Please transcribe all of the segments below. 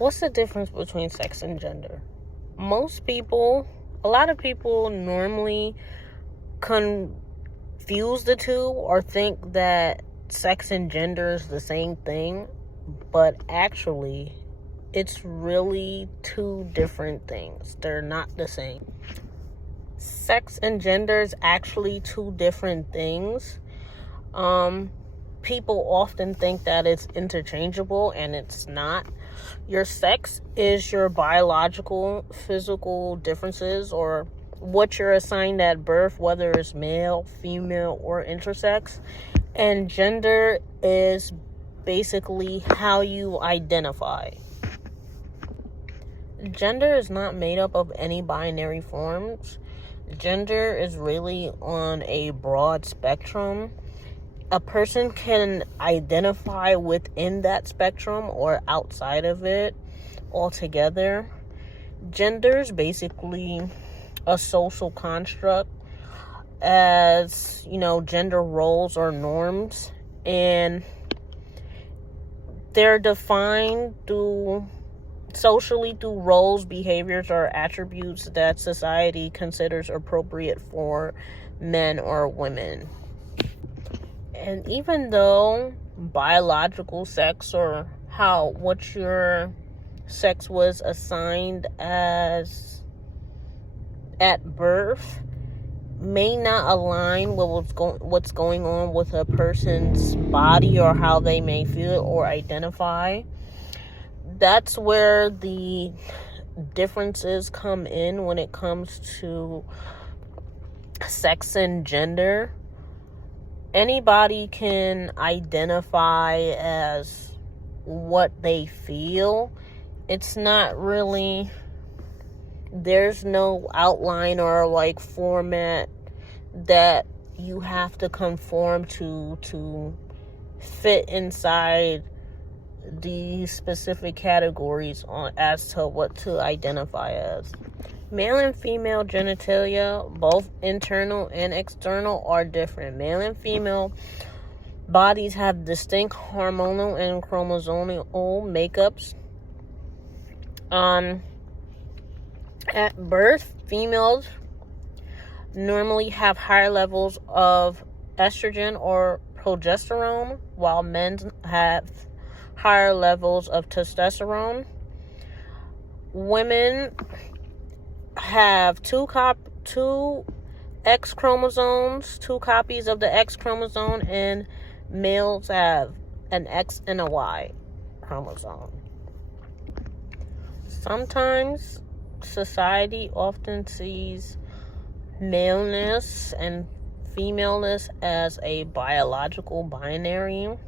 What's the difference between sex and gender? A lot of people normally confuse the two or think that sex and gender is the same thing, but actually, it's really two different things. They're not the same. Sex and gender is actually two different things. People often think that it's interchangeable, and it's not. Your sex is your biological, physical differences, or what you're assigned at birth, whether it's male, female, or intersex. And gender is basically how you identify. Gender is not made up of any binary forms. Gender is really on a broad spectrum. A person can identify within that spectrum or outside of it altogether. Gender is basically a social construct, as gender roles or norms, and they're defined socially through roles, behaviors, or attributes that society considers appropriate for men or women. And even though biological sex, or what your sex was assigned as at birth, may not align with what's going on with a person's body or how they may feel or identify, that's where the differences come in when it comes to sex and gender. Anybody can identify as what they feel. It's not really, there's no outline or format that you have to conform to fit inside these specific categories as to what to identify as. Male and female genitalia, both internal and external, are different. Male and female bodies have distinct hormonal and chromosomal makeups. At birth, females normally have higher levels of estrogen or progesterone, while men have higher levels of testosterone. Women have two X chromosomes, two copies of the X chromosome, and males have an X and a Y chromosome. Sometimes society often sees maleness and femaleness as a biological binary.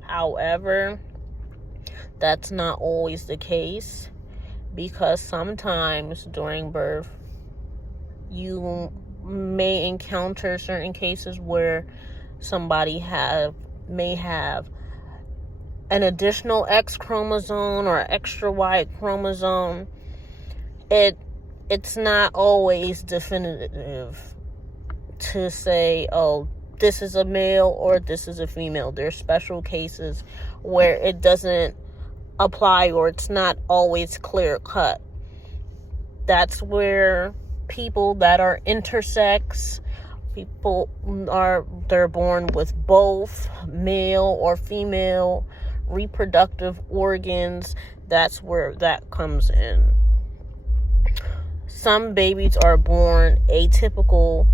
However, that's not always the case, because sometimes during birth you may encounter certain cases where somebody may have an additional X chromosome or extra Y chromosome. It's not always definitive to say, oh, this is a male or this is a female. There's special cases where it doesn't apply, or it's not always clear cut. That's where people that are intersex, they're born with both male or female reproductive organs. That's where that comes in. Some babies are born atypical,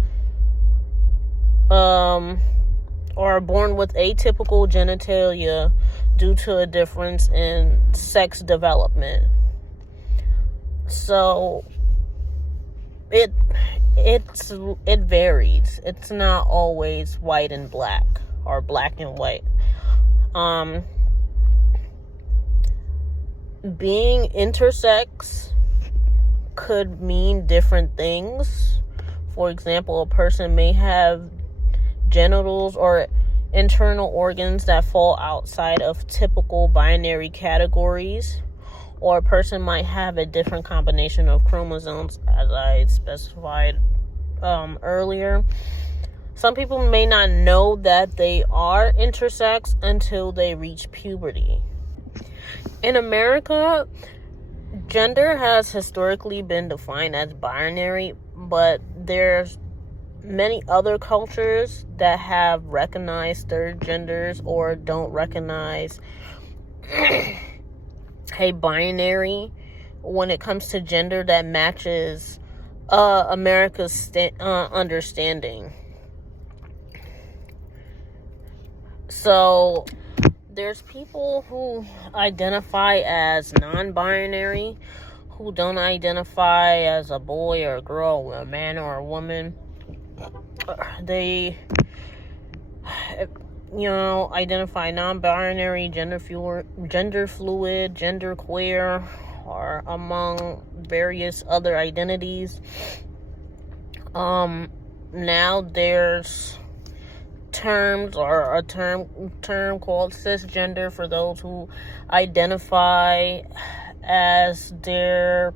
or born with atypical genitalia due to a difference in sex development. So it varies. It's not always white and black or black and white. Being intersex could mean different things. For example, a person may have genitals or internal organs that fall outside of typical binary categories, or a person might have a different combination of chromosomes, as I specified earlier. Some people may not know that they are intersex until they reach puberty. In America, gender has historically been defined as binary, but there's many other cultures that have recognized third genders or don't recognize a binary when it comes to gender that matches America's understanding. So there's people who identify as non-binary, who don't identify as a boy or a girl, a man or a woman. They, identify non-binary, gender fluid, gender queer, or among various other identities. Now there's terms, or a term called cisgender for those who identify as their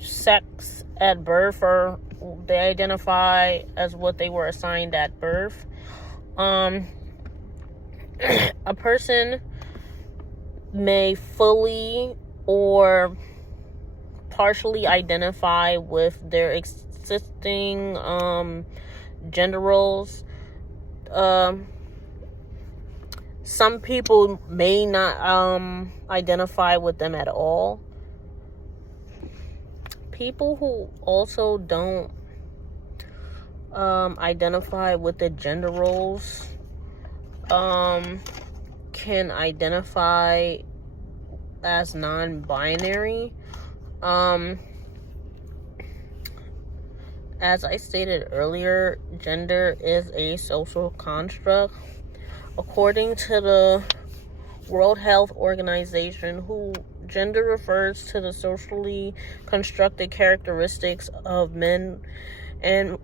sex at birth, or they identify as what they were assigned at birth. A person may fully or partially identify with their existing gender roles. Some people may not identify with them at all. People who also don't identify with the gender roles can identify as non-binary. As I stated earlier, gender is a social construct. According to the World Health Organization, gender refers to the socially constructed characteristics of women and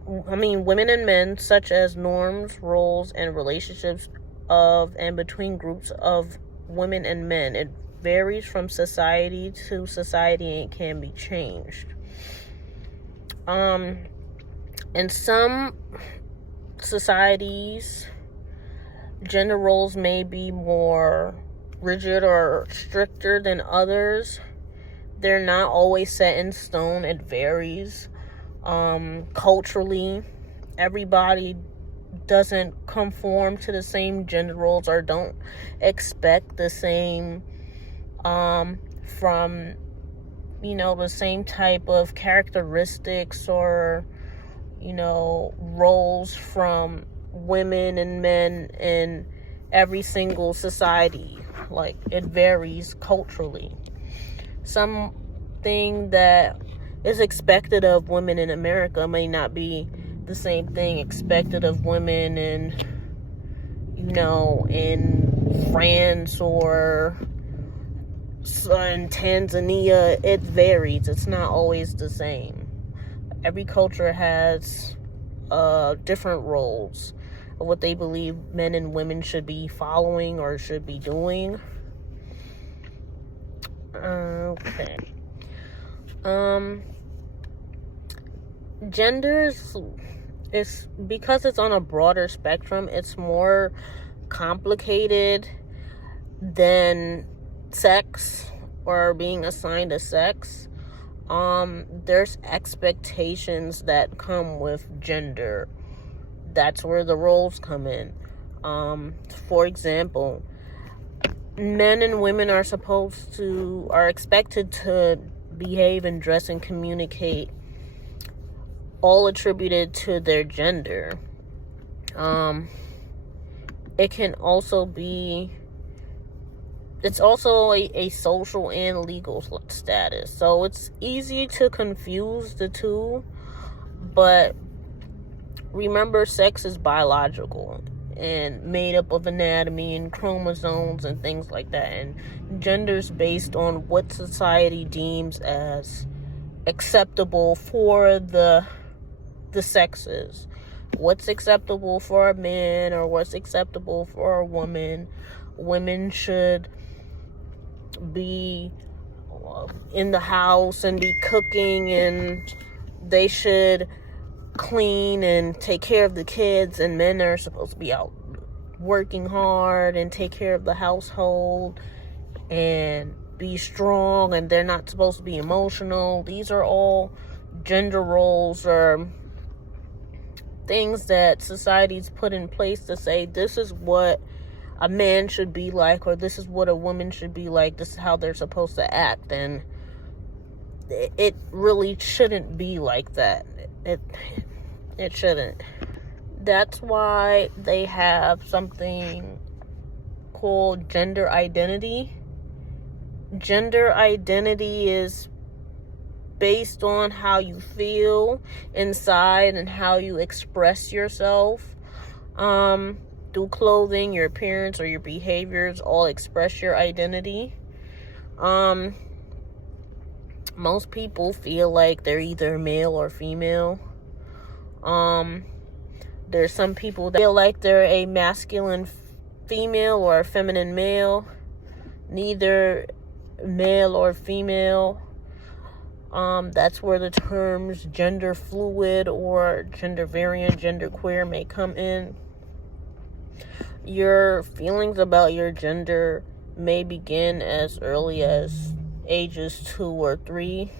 men, such as norms, roles, and relationships of and between groups of women and men. It varies from society to society and can be changed. In some societies, gender roles may be more rigid or stricter than others. They're not always set in stone. It varies. Culturally, everybody doesn't conform to the same gender roles or don't expect the same from the same type of characteristics or roles from women and men in every single society. Like, it varies culturally. Something that is expected of women in America may not be the same thing expected of women in France or in Tanzania. It varies. It's not always the same. Every culture has different roles of what they believe men and women should be following or should be doing. Okay. Gender is because it's on a broader spectrum, it's more complicated than sex or being assigned a sex. There's expectations that come with gender. That's where the roles come in. For example, men and women are expected to behave and dress and communicate, all attributed to their gender. It's also a social and legal status. So it's easy to confuse the two, but remember, sex is biological and made up of anatomy and chromosomes and things like that. And gender's based on what society deems as acceptable for the sexes. What's acceptable for a man or what's acceptable for a woman. Women should be in the house and be cooking, and they should clean and take care of the kids, and men are supposed to be out working hard and take care of the household. and be strong, and they're not supposed to be emotional. These are all gender roles or things that society's put in place to say this is what a man should be like, or this is what a woman should be like, this is how they're supposed to act. And it really shouldn't be like that. It shouldn't. That's why they have something called gender identity. Gender identity is based on how you feel inside and how you express yourself. Through clothing, your appearance, or your behaviors all express your identity. Most people feel like they're either male or female. There's some people that feel like they're a masculine female or a feminine male. Neither male or female. That's where the terms gender fluid or gender variant, gender queer may come in. Your feelings about your gender may begin as early as ages 2 or 3.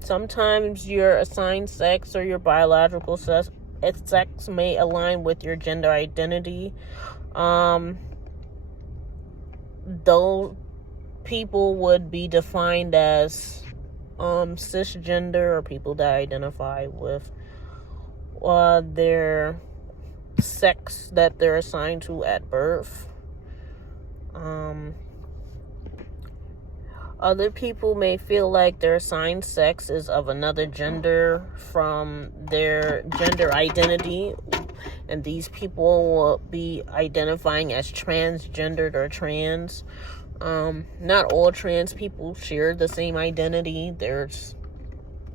Sometimes your assigned sex or your biological sex may align with your gender identity. Those people would be defined as cisgender, or people that identify with their sex that they're assigned to at birth. Other people may feel like their assigned sex is of another gender from their gender identity, and these people will be identifying as transgendered or trans. Not all trans people share the same identity. There's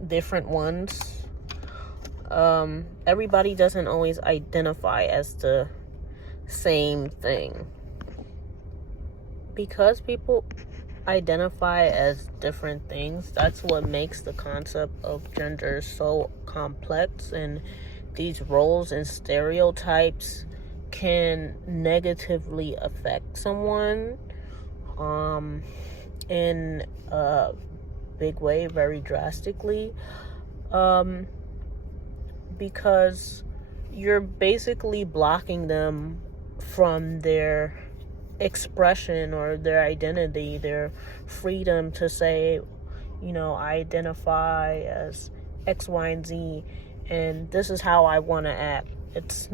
different ones. Everybody doesn't always identify as the same thing. Because people identify as different things, that's what makes the concept of gender so complex, and these roles and stereotypes can negatively affect someone in a big way, very drastically, because you're basically blocking them from their expression or their identity, their freedom to say, I identify as X, Y, and Z, and this is how I want to act. There's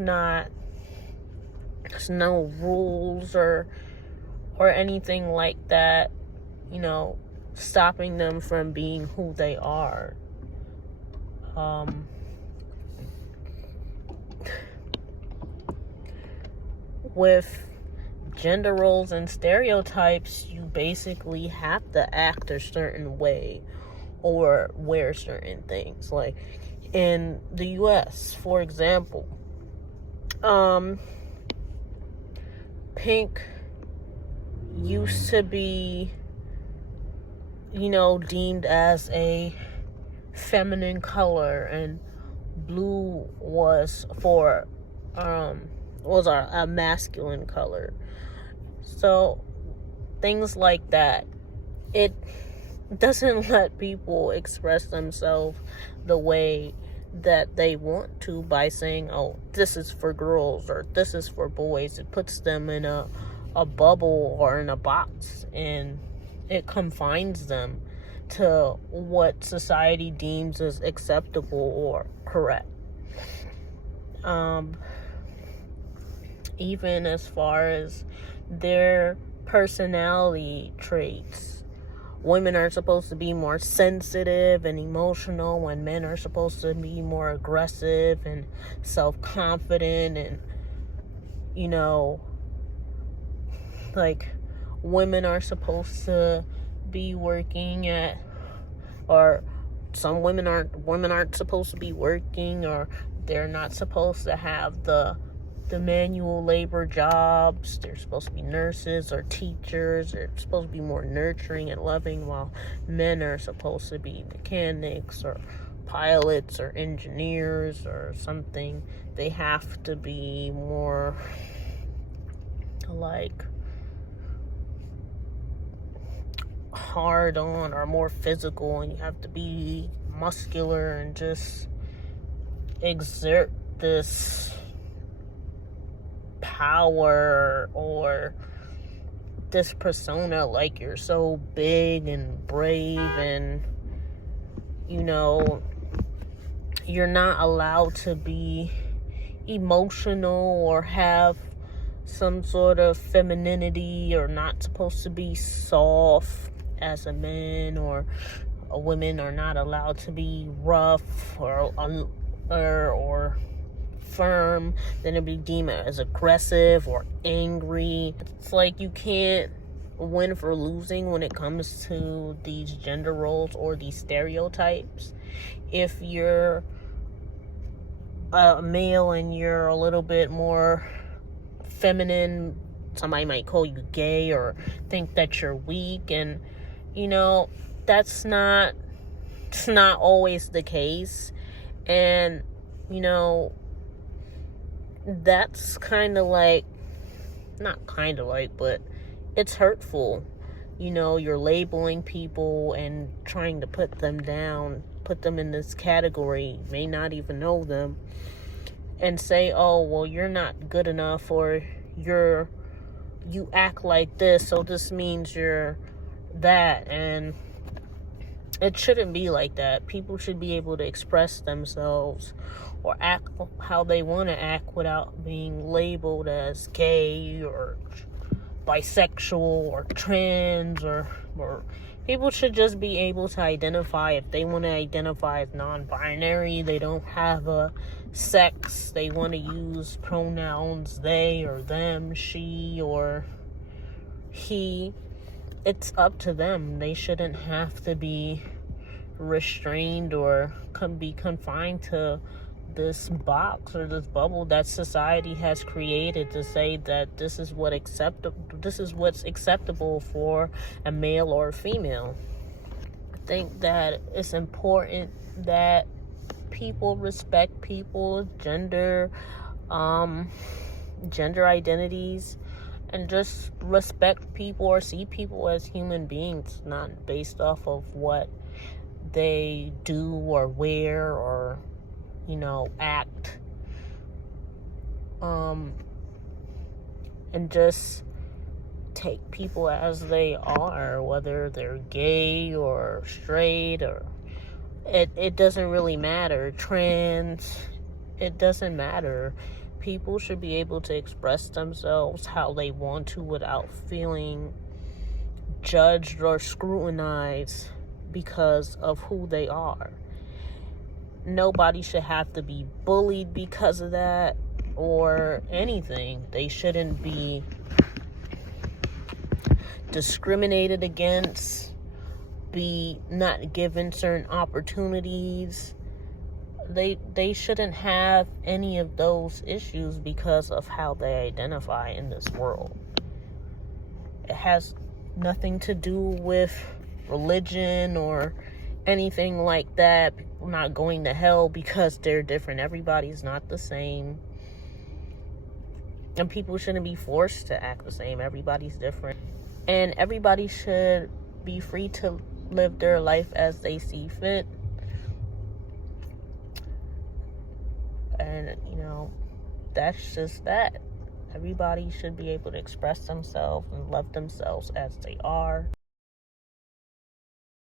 no rules or anything like that, stopping them from being who they are. With gender roles and stereotypes, you basically have to act a certain way or wear certain things. Like in the US, for example, pink used to be, deemed as a feminine color, and blue was for a masculine color. So things like that, it doesn't let people express themselves the way that they want to by saying, oh, this is for girls or this is for boys. It puts them in a bubble or in a box, and it confines them to what society deems as acceptable or correct. Even as far as their personality traits, women are supposed to be more sensitive and emotional, when men are supposed to be more aggressive and self-confident, and like women are supposed to be working at, or some women aren't supposed to be working, or they're not supposed to have the manual labor jobs. They're supposed to be nurses or teachers. They're supposed to be more nurturing and loving, while men are supposed to be mechanics or pilots or engineers or something. They have to be more like hard on or more physical, and you have to be muscular and just exert this power or this persona like you're so big and brave, and you're not allowed to be emotional or have some sort of femininity, or not supposed to be soft as a man, or women are not allowed to be rough or firm. Then it'd be deemed as aggressive or angry. It's like you can't win for losing when it comes to these gender roles or these stereotypes. If you're a male and you're a little bit more feminine, somebody might call you gay or think that you're weak, and it's not always the case. And that's but it's hurtful. You're labeling people and trying to put them down, put them in this category, may not even know them, and say, oh, well, you're not good enough, or you act like this, so this means you're that. And it shouldn't be like that. People should be able to express themselves or act how they want to act without being labeled as gay or bisexual or trans, or people should just be able to identify. If they want to identify as non-binary, they don't have a sex, they want to use pronouns they or them, she or he, it's up to them. They shouldn't have to be restrained or be confined to this box or this bubble that society has created to say that this is what's acceptable for a male or a female. I think that it's important that people respect people's gender identities, and just respect people or see people as human beings, not based off of what they do or wear or act, and just take people as they are, whether they're gay or straight, or it doesn't really matter, trans, it doesn't matter. People should be able to express themselves how they want to without feeling judged or scrutinized because of who they are. Nobody should have to be bullied because of that or anything. They shouldn't be discriminated against, be not given certain opportunities. They shouldn't have any of those issues because of how they identify in this world. It has nothing to do with religion or anything like that. People not going to hell because they're different. Everybody's not the same. And people shouldn't be forced to act the same. Everybody's different. And everybody should be free to live their life as they see fit. And, that's just that. Everybody should be able to express themselves and love themselves as they are.